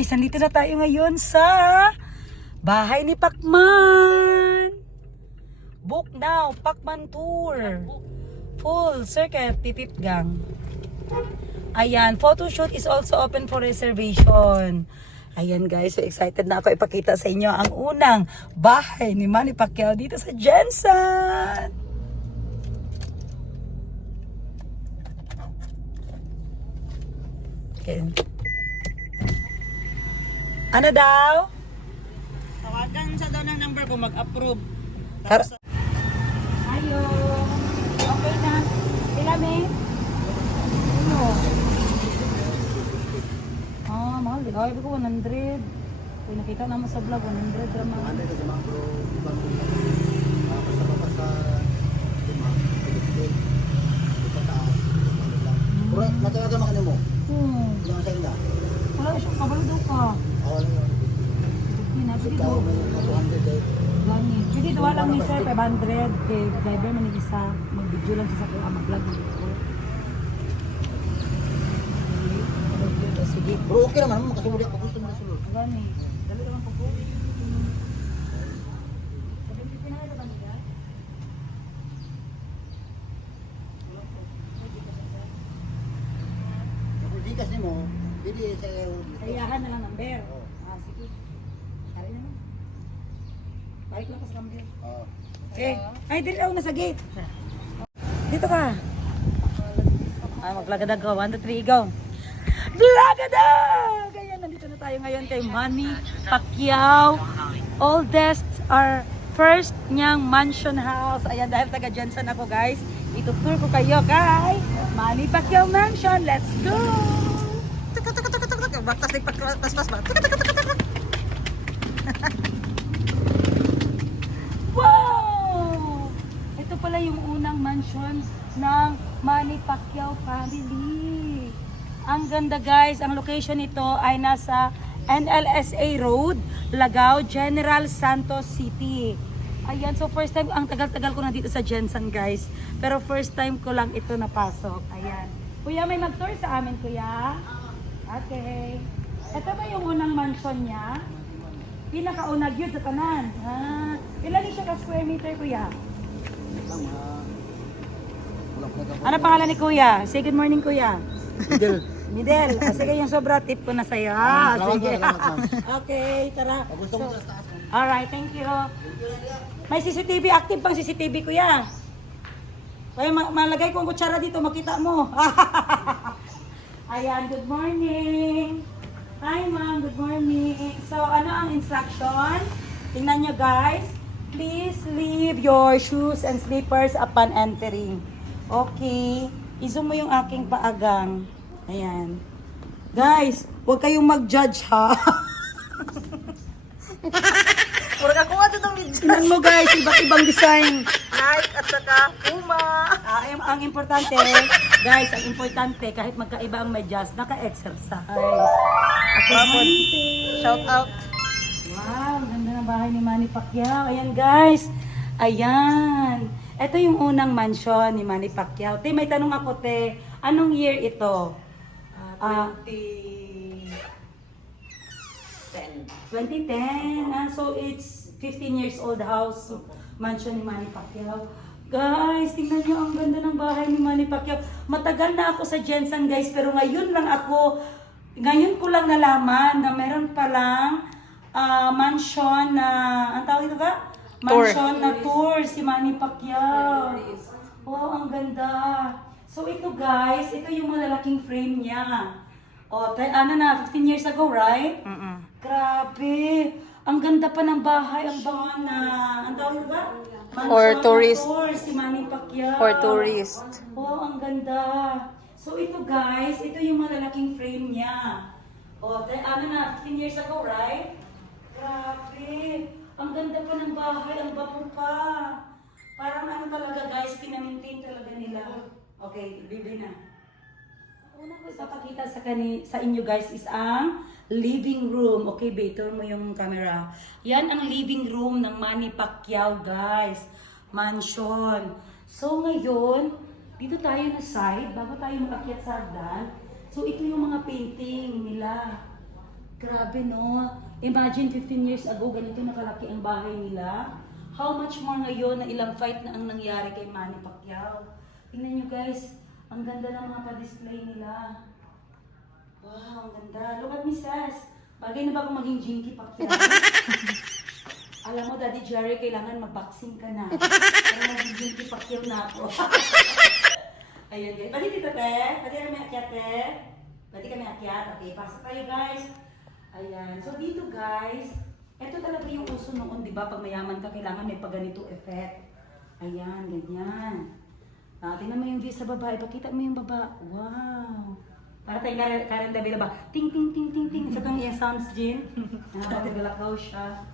guys, nandito na tayo ngayon sa bahay ni Pacman. Book now, Pacman Tour. Full circuit, Pipip Gang. Ayan, photoshoot is also open for reservation. Ayan guys, so excited na ako ipakita sa inyo ang unang bahay ni Manny Pacquiao dito sa Jensen. Okay. Ano daw? Tawagan sa daw ng number kung mag-approve. Ayo. Okay na. Ilami. Ano? Mahal. Ay, ko 100. Kung nakita naman sa vlog, 100 drama. Ano ito sa mga bro, ibang basta sa lima, pilipin, ipataas, ano lang. Pero matawagan mo kanina mo, ilang sa inda? Wala siya, kabalo daw ka. Awal nga. Sige Ikaw daw. may 200 eh. Gani. Sige daw lang ni sir, 500. Kay driver man isa. Mag-video lang siya sa kuha, mag-vlog. Sige. Bro, okay naman, makasulod ako, gusto mo na sulod. Gani. Dali naman po po. Kung di kasi mo, hindi sa Kayahan na lang number. Sige. Tari naman. Balik lang ka sa number. Okay. Ay, dili ako nasa gate. Dito ka. Ay, mag-vlagadag ka. 1, 2, 3, go. Vlagadag! Ayan, nandito na tayo ngayon kay Manny Pacquiao. Oldest or first niyang mansion house. Ayan, dahil taga Jensen ako guys. Itutur ko kayo kay Manny Pacquiao Mansion. Let's go! Baktas lig pas ba. Wow! Ito pala yung unang mansion ng Manny Pacquiao family. Ang ganda guys, ang location nito ay nasa NLSA Road, Lagao, General Santos City. Ayan, so first time, ang tagal-tagal ko na dito sa Jensen guys. Pero first time ko lang ito napasok. Ayan. Kuya, may mag-tour sa amin kuya? Okay. Ito ba yung unang mansion niya? Pinakaunag yun sa tanan. Ilan siya ka square meter kuya? Ano pangalan ni kuya? Say good morning kuya. Midel. Sige, yung sobra tip ko na sa'yo. Sige. Okay, tara. gusto mo sa taas mo. Alright, thank you. May CCTV, active pang CCTV kuya. Kaya malagay ko ang kutsara dito, makita mo. Ayan, good morning. Hi ma'am, good morning. So, ano ang instruction? Tingnan nyo guys. Please leave your shoes and slippers upon entering. Okay. I-zoom mo yung aking paagang. Ayan. Guys, huwag kayong mag-judge ha. Murag ako ato tong video. Tingnan mo guys, iba't ibang design. Nike at saka Puma. Ang importante, guys, ang importante, kahit magkaiba ang medyas, naka-exercise. Ako Shout out. Wow, ganda ng bahay ni Manny Pacquiao. Ayan guys. Ayan. Ito yung unang mansion ni Manny Pacquiao. Te, may tanong ako, te. Anong year ito? 2010. So it's 15 years old house mansion ni Manny Pacquiao. Guys, tingnan nyo ang ganda ng bahay ni Manny Pacquiao. Matagal na ako sa Jensen guys, pero ngayon ko lang nalaman na meron palang mansion na, ang tawag ito ba? Mansion na tour si Manny Pacquiao. Wow, ang ganda. So ito guys, ito yung malalaking frame niya. O, ano na, 15 years ago, right? Grabe. Ang ganda pa ng bahay, ang bango na. Ang tawag ito ba? For tourist. Tour si Manny Pacquiao. For tourist. Wow, ang ganda. So ito guys, ito yung malalaking frame niya. O, ano na, 15 years ago, right? Grabe. Ang ganda pa ng bahay, ang bago pa. Parang ano talaga guys, pinamintain talaga nila. Okay, bibi na. Una ko ipapakita sa inyo guys is ang living room. Okay, better mo yung camera. Yan ang living room ng Manny Pacquiao guys. Mansion. So ngayon, dito tayo na side, bago tayo makakyat sa hagdan. So ito yung mga painting nila. Grabe no. Imagine 15 years ago, ganito nakalaki ang bahay nila. How much more ngayon na ilang fight na ang nangyari kay Manny Pacquiao. Tingnan nyo guys, ang ganda ng mga pa-display nila. Wow, ang ganda. Look at me, Sas. Bagay na ba akong maging Jinky Pacquiao? Alam mo, Daddy Jerry, kailangan mag-boxing ka na. Kaya maging Jinky Pacquiao na ako. Ayan guys. Pwede dito, te? Pwede kami akyat, te? Pwede kami akyat. Okay, pasok tayo guys. Ayan. So dito guys, ito talaga yung uso noon, di ba? Pag mayaman ka, kailangan may paganito effect. Ayan, ganyan. Tingnan mo yung view sa baba. Ipakita mo yung baba. Wow. Para tayong Karen Davila ba? Ting, ting, ting, ting, ting. Sa kang sounds, Jin. Nakapaglalakaw siya.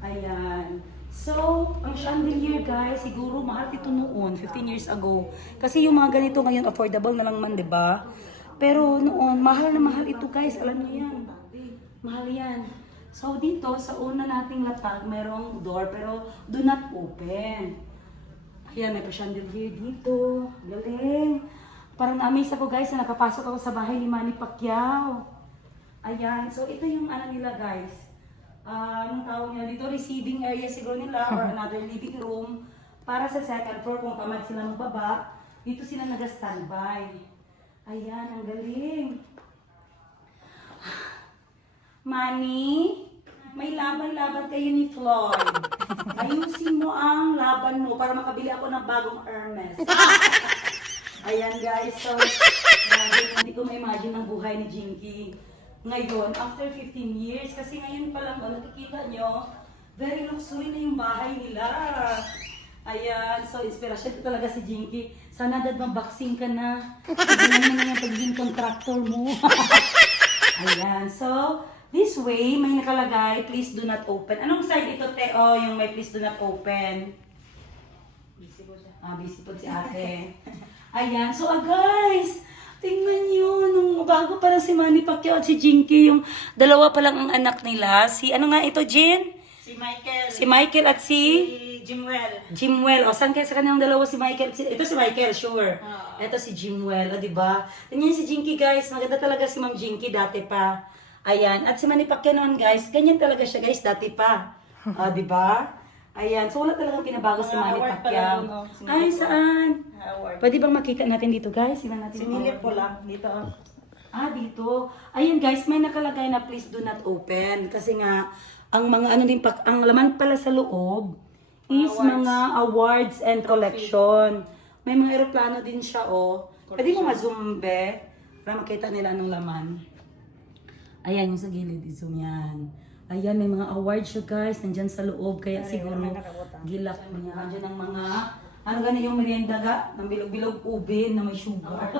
Ayan. So, ang chandelier guys, siguro mahal ito noon, 15 years ago. Kasi yung mga ganito ngayon, affordable na lang man, di ba? Pero noon, mahal na mahal ito guys. Alam niyo yan. Mahal yan. So dito, sa una nating latag, merong door, pero do not open. Ayan, may pa-chandelier dito. Galing. Parang na-amaze ako guys na nakapasok ako sa bahay ni Manny Pacquiao. Ayan. So ito yung ano nila guys. Anong tawag nila dito? Receiving area siguro nila or another living room. Para sa second floor, kung tamad sila ng baba, dito sila nag-standby. Ayan, ang galing. Manny, may laban-laban kayo ni Floyd. Ayusin mo ang laban mo para makabili ako ng bagong Hermes. Ayan guys, so hindi ko ma-imagine ang buhay ni Jinky ngayon after 15 years. Kasi ngayon pa lang, nakikita nyo, very luxury na yung bahay nila. Ayan, so inspirasyon ko talaga si Jinky. Sana dad mag-boxing ka na. Tignan mo na yung pagiging contractor mo. Ayan, so this way, may nakalagay, please do not open. Anong side ito, Teo, yung may please do not open? Busy po siya. Busy po si ate. Ayan, so guys, tingnan nyo, nung bago pa lang si Manny Pacquiao at si Jinky, yung dalawa pa lang ang anak nila. Si, ano nga ito, Jin? Si Michael. Si Michael at si Jimwell. Jimwell. O, saan kaya sa kanilang dalawa si Michael? Ito si Michael, sure. Ito si Jimwell, o, diba? Tingnan si Jinky, guys. Maganda talaga si Ma'am Jinky dati pa. Ayan. At si Manny Pacquiao noon, guys, ganyan talaga siya, guys, dati pa. Di ba? Ayan. So, wala talagang pinabago si Manny award Pacquiao. pala dun, Ay, saan? Award. Pwede bang makita natin dito, guys? Ilan natin Sinilip ko lang dito. dito. Ayun, guys, may nakalagay na please do not open. Kasi nga, ang mga ano din, ang laman pala sa loob is mga awards and collection. May mga eroplano din siya, oh. Pwede mo ma-zoom, be? Para makita nila anong laman. Ayan, yung sa gilid, i-zoom yan. Ayan, may mga awards siya guys, nandyan sa loob, kaya siguro gilak niya. Andyan ang mga, ano gano'n yung merienda ga, ng bilog-bilog ubin na may sugar.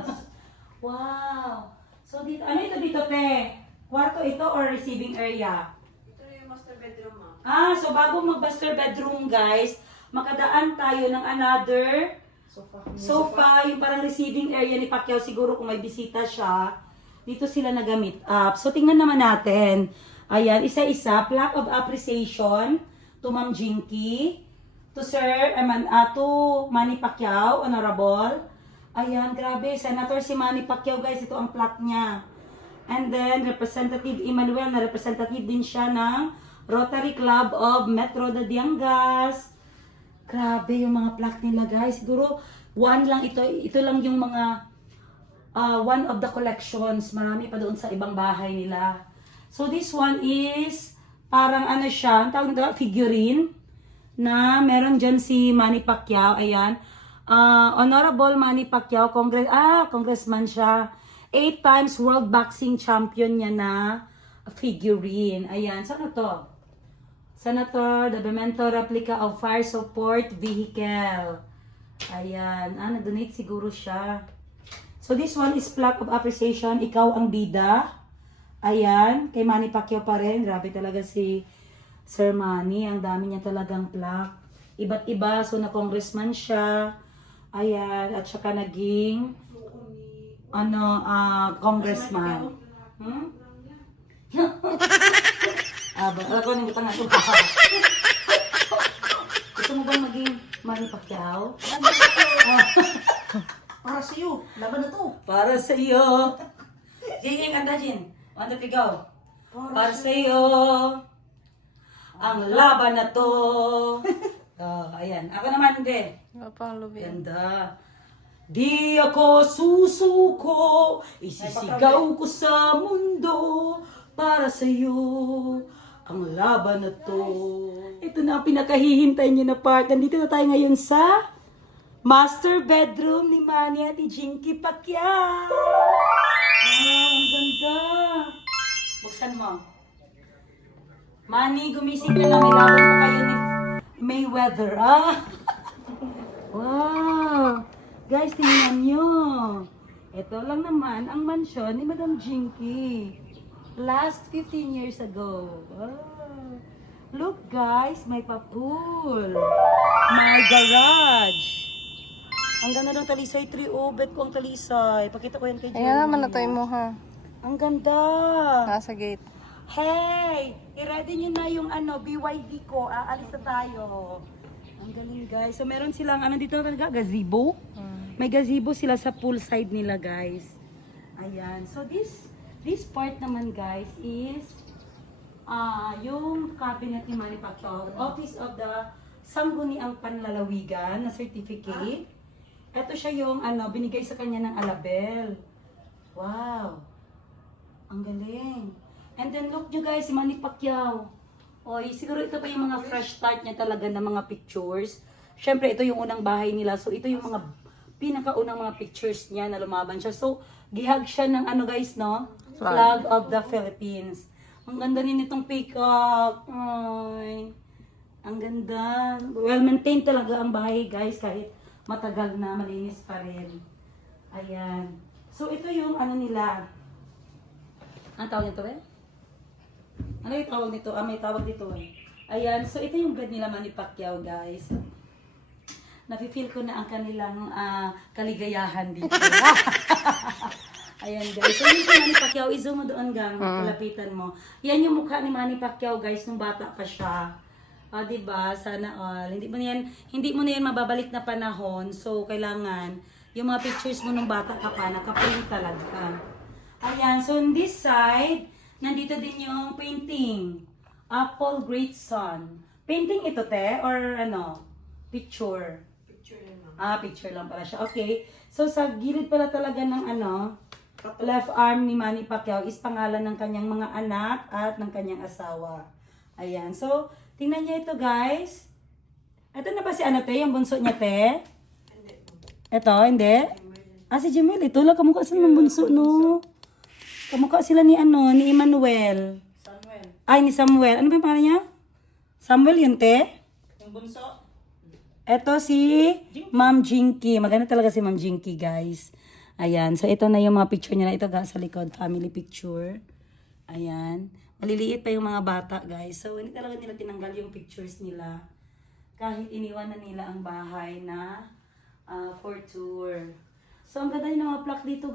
Wow! So dito, ano ito dito, te? Kwarto ito or receiving area? Ito yung master bedroom mo. So bago mag-master bedroom guys, makadaan tayo ng another sofa, yung parang receiving area ni Pacquiao siguro kung may bisita siya. Dito sila nagamit up. So, tingnan naman natin. Ayan, isa-isa. Plaque of appreciation to Ma'am Jinky. To Sir, to Manny Pacquiao, Honorable. Ayan, grabe. Senator si Manny Pacquiao, guys. Ito ang plaque niya. And then, Representative Emmanuel, na representative din siya ng Rotary Club of Metro Dadiangas. Grabe yung mga plaque nila, guys. Siguro, one lang ito. Ito lang yung mga one of the collections. Marami pa doon sa ibang bahay nila. So this one is parang ano siya, ang tawag nito, figurine na meron dyan si Manny Pacquiao. Ayan. Honorable Manny Pacquiao, congressman siya. 8 times world boxing champion niya na figurine. Ayan. Saan to? Senator, the Memento replica of fire support vehicle. Ayan. Nag-donate siguro siya. So this one is plaque of appreciation. Ikaw ang bida. Ayan. Kay Manny Pacquiao pa rin. Grabe talaga si Sir Manny. Ang dami niya talagang plaque. Iba't iba. So na congressman siya. Ayan. At saka naging congressman. Ako nang butang ako. Gusto mo bang maging Manny Pacquiao? Para sa iyo, laban na to. Para sa iyo. Jin, kanta Jin. 1, 2, 3, go. Para sa'yo, ang laban na to. Ayan. Ako naman, hindi. Ganda. Di ako susuko, isisigaw ko sa mundo. Para sa'yo, ang laban na to. Ito na ang pinakahihintay niyo na part. Nandito na tayo ngayon sa master bedroom ni Manny at ni Jinky Pacquiao. Ang ganda. Buksan mo. Manny, gumising ka na. May laban pa kayo ni Mayweather. Wow. Guys, tingnan nyo. Ito lang naman ang mansyon ni Madam Jinky. Last 15 years ago. Wow. Look guys, may pa-pool. May garage. Ang ganda ng talisay tree. Oh, bet ko ang talisay. Pakita ko yan kay Jenny. Ayan naman natay mo ha. Ang ganda. Nasa gate. Hey! I-ready nyo na yung BYD ko. Aalis na tayo. Ang galing guys. So meron silang dito talaga, gazebo. May gazebo sila sa pool side nila guys. Ayan. So this part naman guys is yung cabinet ni Manny Pacquiao. Office of the Sangguniang Panlalawigan na certificate. Ito siya yung binigay sa kanya ng Alabel. Wow. Ang galing. And then look nyo guys, si Manny Pacquiao. Oy, siguro ito pa yung mga fresh start niya talaga na mga pictures. Syempre, ito yung unang bahay nila. So, ito yung mga pinakaunang mga pictures niya na lumaban siya. So, gihag siya ng guys, no? Flag of the Philippines. Ang ganda din itong peacock. Ay, ang ganda. Well-maintained talaga ang bahay, guys. Kahit matagal na, malinis pa rin. Ayan. So, ito yung nila. Ang tawag nito eh? Ano yung tawag nito? May tawag dito eh. Ayan, so ito yung bed nila Manny Pacquiao guys. Nafe-feel ko na ang kanilang kaligayahan dito. Ayan guys, so yun si Manny Pacquiao, izo mo doon gang, kalapitan mo. Yan yung mukha ni Manny Pacquiao guys, nung bata pa siya. Diba? Sana all. Hindi mo na yan mababalik na panahon, so kailangan yung mga pictures mo nung bata ka pa, nakaprint talaga. Ayan, so on this side, nandito din yung painting. Apple Great Sun. Painting ito, te? Or picture? Picture lang. Picture lang pala siya. Okay. So, sa gilid pala talaga ng left arm ni Manny Pacquiao is pangalan ng kanyang mga anak at ng kanyang asawa. Ayan. So, tingnan niyo ito, guys. Ito na ba si te? Yung bunso niya, te? Hindi. Ito, hindi? Si Jamil. Ito lang kamukha sa ng bunso, no? Kamukha sila ni ni Emmanuel. Samuel. Ay, ni Samuel. Ano ba yung pangalan niya? Samuel yun, te? Yung bunso. Ito si Ma'am Jinky. Maganda talaga si Ma'am Jinky, guys. Ayan. So, ito na yung mga picture niya. Ito sa likod. Family picture. Ayan. Maliliit pa yung mga bata, guys. So, hindi talaga nila tinanggal yung pictures nila. Kahit iniwan na nila ang bahay na for tour. So, ang ganda din ng mga plaque dito,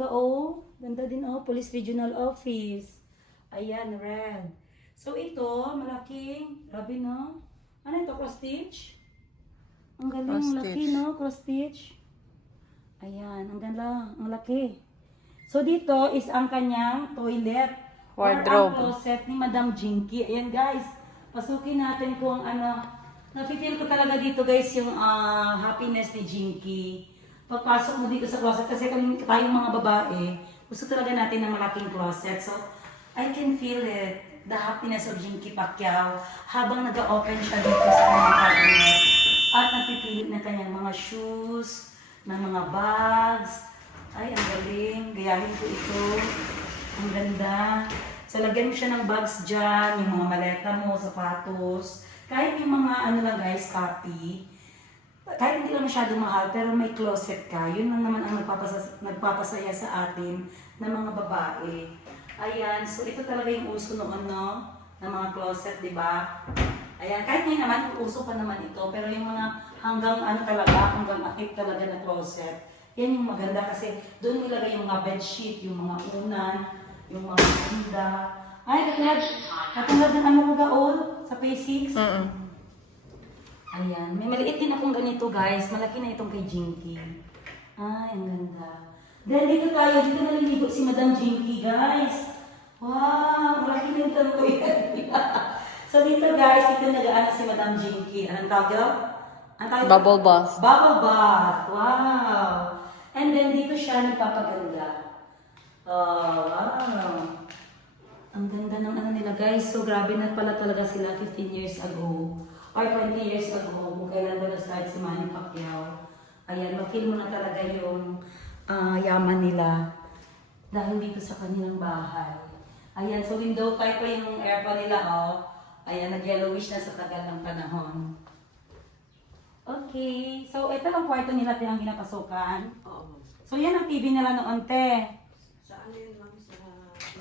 Ganda din, Police Regional Office. Ayan, red. So, ito, malaking, grabe, no? Ano ito, cross stitch? Ang galing, ang laki, no? Cross stitch. Ayan, ang ganda, ang laki. So, dito is ang kanyang toilet. Wardrobe. Or ang closet ni Madam Jinky. Ayan, guys. Pasukin natin kung nafe-feel ko talaga dito, guys, yung happiness ni Jinky. Pagpasok mo dito sa closet, kasi tayong mga babae, gusto talaga natin ng malaking closet. So, I can feel it, the happiness of Jinky Pacquiao, habang nag-open siya dito sa kanyang cabinet at nagpipili ng kanyang mga shoes, ng mga bags. Ay, ang galing. Gayahin ko ito. Ang ganda. So, lagyan mo siya ng bags dyan, yung mga maleta mo, sapatos. Kahit yung mga, lang guys, copy. Kahit hindi lang masyadong mahal, pero may closet ka. Yun lang naman ang nagpapasaya sa atin ng mga babae. Ayan, so ito talaga yung uso noon, no? Ng mga closet, di ba? Ayan, kahit ngayon naman, uso pa naman ito. Pero yung mga hanggang hanggang akit talaga na closet. Yan yung maganda kasi doon nilagay yung mga bedsheet, yung mga unan, yung mga bunda. Ay, katulad ng sa P6. Ayan. May maliit din akong ganito, guys. Malaki na itong kay Jinky. Ay, ang ganda. Then, dito naliligo si Madam Jinky, guys. Wow, laki ng tanong yan. So dito guys, dito nag-aano si Madam Jinky. Anong tawag yun? Anong tawag yun? Bubble bath. Bubble bath. Wow. And then dito siya nagpapaganda. Oh, wow. Ang ganda ng ano nila guys. So grabe na pala talaga sila 15 years ago. Or 20 years ago. Kung kailan ba na-start si Manny Pacquiao. Ayan, ma-feel mo na talaga yung yaman nila. Dahil dito sa kanilang bahay. Ayan, so window type pa yung aircon nila, oh. Ayan, nag-yellowish na sa tagal ng panahon. Okay, so ito ang kwarto nila ang ginapasukan. Oo. So yan ang TV nila noon, te. Saan yun, ma'am? Sa...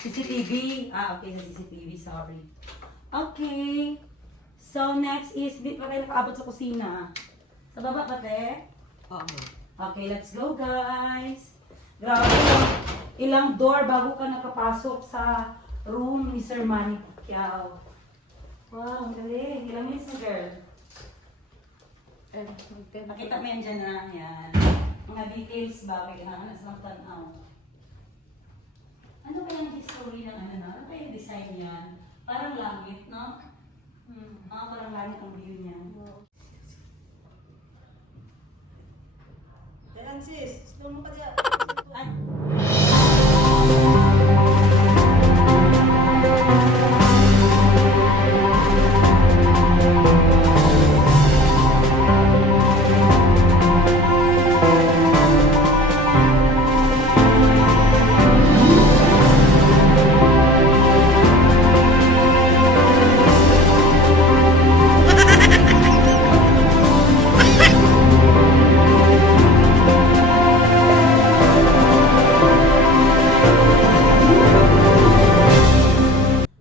CCTV. Okay, sa CCTV, sorry. Okay. So next is, di pa tayo nakaabot sa kusina. Sa baba ba, te? Oo. Okay, let's go, guys. Grabe, ilang door bago ka nakapasok sa room ni Sir Manny Pacquiao. Wow, ang galing. Ilang minutes na, girl? Nakita mo yan dyan na, yan. Mga details ba, may kailangan sa tanaw. Ano kaya yung history ng ano na? Ano kaya yung design yan? Parang langit, no? Parang langit ang view niya. Kailan sis? Slow mo ka dyan. Ay,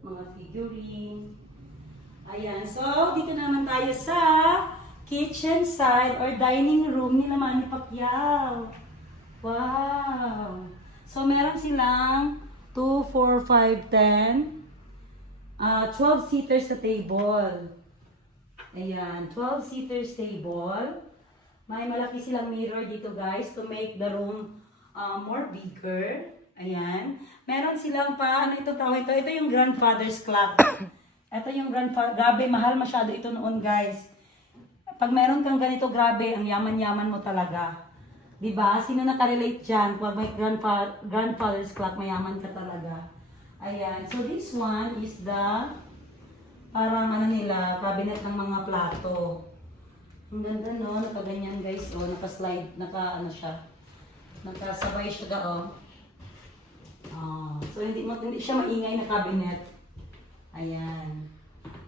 mga figurine. Ayan, so dito naman tayo sa kitchen side or dining room ni Manny Pacquiao. Wow! So meron silang 2, 4, 5, 10, 12 seaters sa table. Ayan, 12 seaters table. May malaki silang mirror dito guys to make the room more bigger. Ayan. Meron silang pa, ano ito tawag ito? Ito yung grandfather's clock. Ito yung grandfather, grabe, mahal masyado ito noon guys. Pag meron kang ganito, grabe, ang yaman-yaman mo talaga. Diba? Sino nakarelate dyan? Pag may grandfather's clock, mayaman ka talaga. Ayan. So this one is the, parang ano nila, cabinet ng mga plato. Ang ganda no, nakaganyan guys, oh, naka-slide, ano siya. Nakasabay siya oh. So hindi siya maingay na cabinet. Ayan.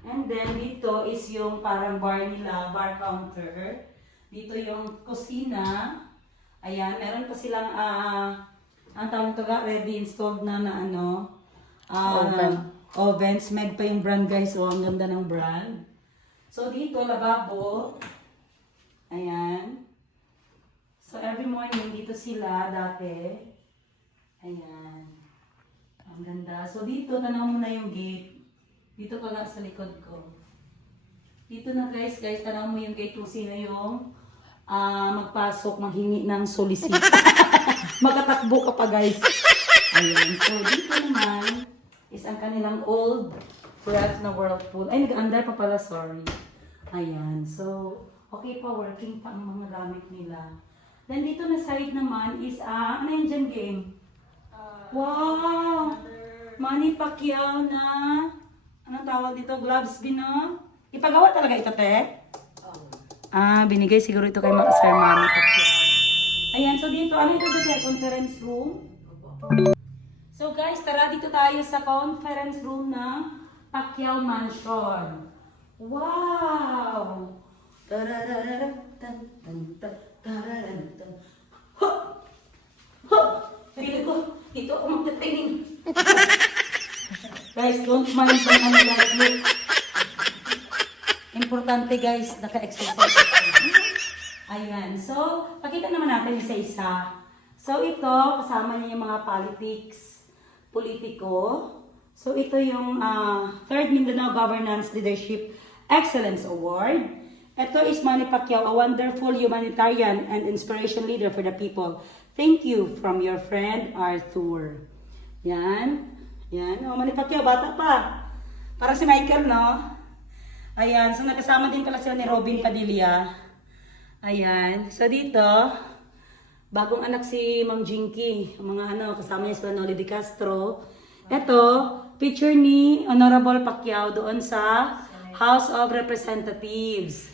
And then dito is yung parang bar nila, bar counter. Dito yung kusina. Ayan, meron pa silang ang tawag ito ready installed na ano. Oven. Oven. Smeg pa yung brand guys. Oh, ang ganda ng brand. So dito lababo. Ayan. So every morning dito sila dati. Ayan. Ang ganda. So dito, tanaw mo na yung gate. Dito ka nga sa likod ko. Dito na guys, tanaw mo yung gate kung sino yung magpasok, maghingi ng solicit. Magkatakbo ka pa guys. Ayan. So dito naman is ang kanilang old ref na whirlpool. Ay, nag-under pa pala, sorry. Ayan. So, okay pa, working pa ang mga gamit nila. Then dito na side naman is, ano yung dyan game? Wow! Manny Pacquiao na, anong tawag dito? Gloves bino? Ipagawa talaga ito, te? Binigay siguro ito kay Sir Manny Pacquiao. Ayan, so dito, ano ito dito? Conference room? So guys, tara dito tayo sa conference room ng Pacquiao Mansion. Wow! Pili ko, ito ako magtatingin. Guys, don't mind kung ano guys. Look. Importante guys, naka-exercise. Ayan, so, pakita naman natin isa-isa. So, ito, kasama niya yung mga politiko. So, ito yung 3rd Mindanao Governance Leadership Excellence Award. Ito is Manny Pacquiao, a wonderful humanitarian and inspiration leader for the people. Thank you from your friend Arthur. Yan. Yan, oh, Manny Pacquiao, bata pa. Parang si Michael, no? Ayan, so nagkasama din pala sila ni Robin Padilla. Ayan, so dito, bagong anak si Ma'am Jinky. Ang mga kasama niya sila Noli De Castro. Ito, picture ni Honorable Pacquiao doon sa House of Representatives.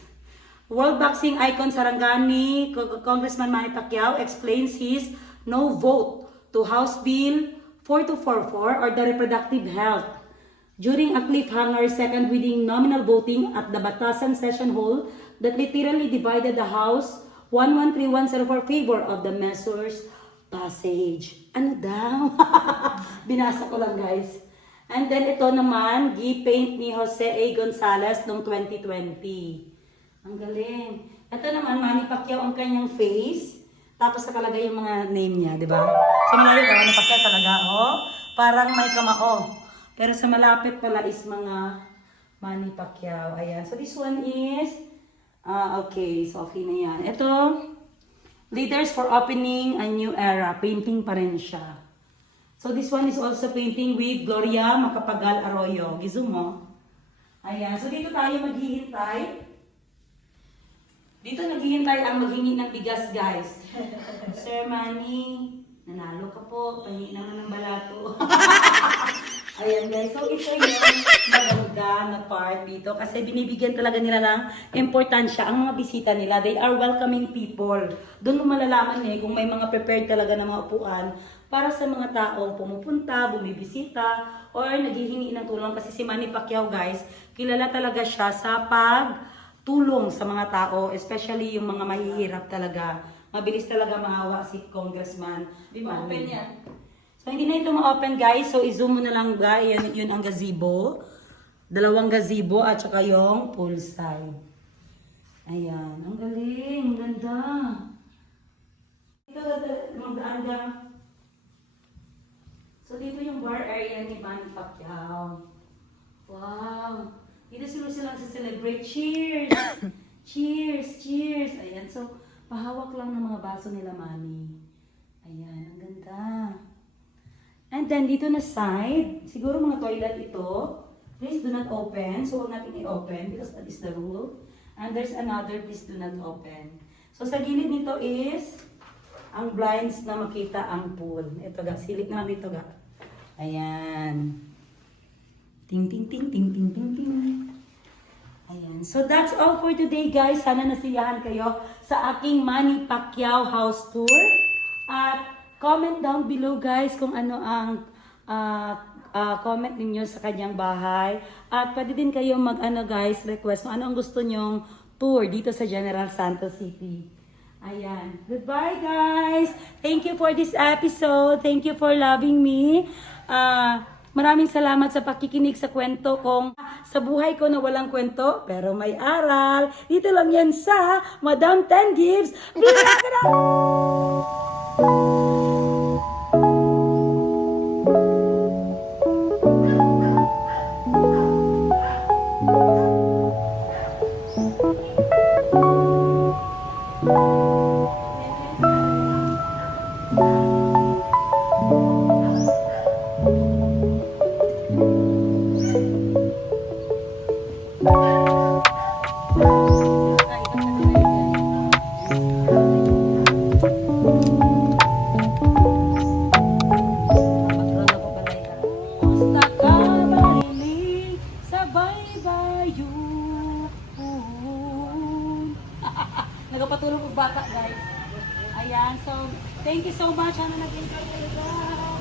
World Boxing icon Sarangani, Congressman Manny Pacquiao explains his no vote to House Bill 4244 or the Reproductive Health during a cliffhanger second reading nominal voting at the Batasan Session Hall that literally divided the House 11310 for favor of the measure's passage. Ano daw? Binasa ko lang guys. And then ito naman, gi-paint ni Jose A. Gonzalez noong 2020. Ang galing. Ito naman, Manny Pacquiao ang kanyang face. Tapos nakalagay yung mga name niya, di ba? So malayo ka, Manny Pacquiao talaga, oh. Parang may kamao. Pero sa malapit pala is mga Manny Pacquiao. Ayan. So this one is, okay. So okay na yan. Ito, Leaders for Opening a New Era. Painting pa rin siya. So this one is also painting with Gloria Macapagal Arroyo. Gizo mo. Ayan. So dito tayo maghihintay. Dito naghihintay ang maghingi ng bigas, guys. Sir Manny, nanalo ka po. Pahingi naman ng balato. Ayan, guys. So, ito yung maganda na part dito. Kasi binibigyan talaga nila ng importansya ang mga bisita nila. They are welcoming people. Doon mo malalaman kung may mga prepared talaga na mga upuan para sa mga taong pumupunta, bumibisita, or naghihingi ng tulong. Kasi si Manny Pacquiao, guys, kilala talaga siya sa tulong sa mga tao, especially yung mga mahihirap talaga. Mabilis talaga maawa si Congressman. Open yan. So, hindi na ito ma-open, guys. So, i-zoom mo na lang, guys. Yun ang gazebo. 2 gazebo at saka yung poolside. Ayan. Ang galing. Ang ganda. Ito, maganda. So, dito yung bar area ni Manny Pacquiao. Wow. Dito silang celebrate. Cheers! Cheers! Cheers! Ayan, so, pahawak lang ng mga baso nila, Manny. Ayan, ang ganda. And then, dito na side, siguro mga toilet ito. Please do not open. So, huwag natin i-open because that is the rule. And there's another, please do not open. So, sa gilid nito is ang blinds na makita ang pool. Ito ga, silip na lang dito ga. Ayan. Ting, ting, ting, ting, ting, ting, ting. Ayan. So, that's all for today, guys. Sana nasiyahan kayo sa aking Manny Pacquiao house tour. At comment down below, guys, kung ano ang comment ninyo sa kanyang bahay. At pwede din kayo guys, request kung ano ang gusto nyong tour dito sa General Santos City. Ayan. Goodbye, guys. Thank you for this episode. Thank you for loving me. Maraming salamat sa pakikinig sa kwento kong sa buhay ko na walang kwento, pero may aral. Dito lang yan sa Madam 10 Gives. Nagpatulog ang bata, guys. Ayan, so thank you so much. Sana nag-enjoy kayo, guys.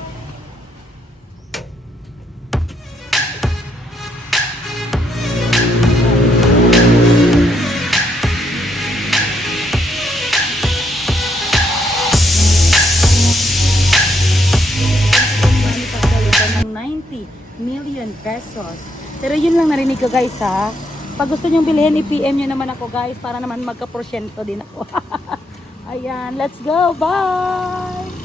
Ng 90 million pesos. Pero yun lang narinig ko, guys, ha. Pag gusto nyong bilhin, i-PM nyo naman ako, guys, para naman magka-porsyento din ako. Ayan, let's go. Bye!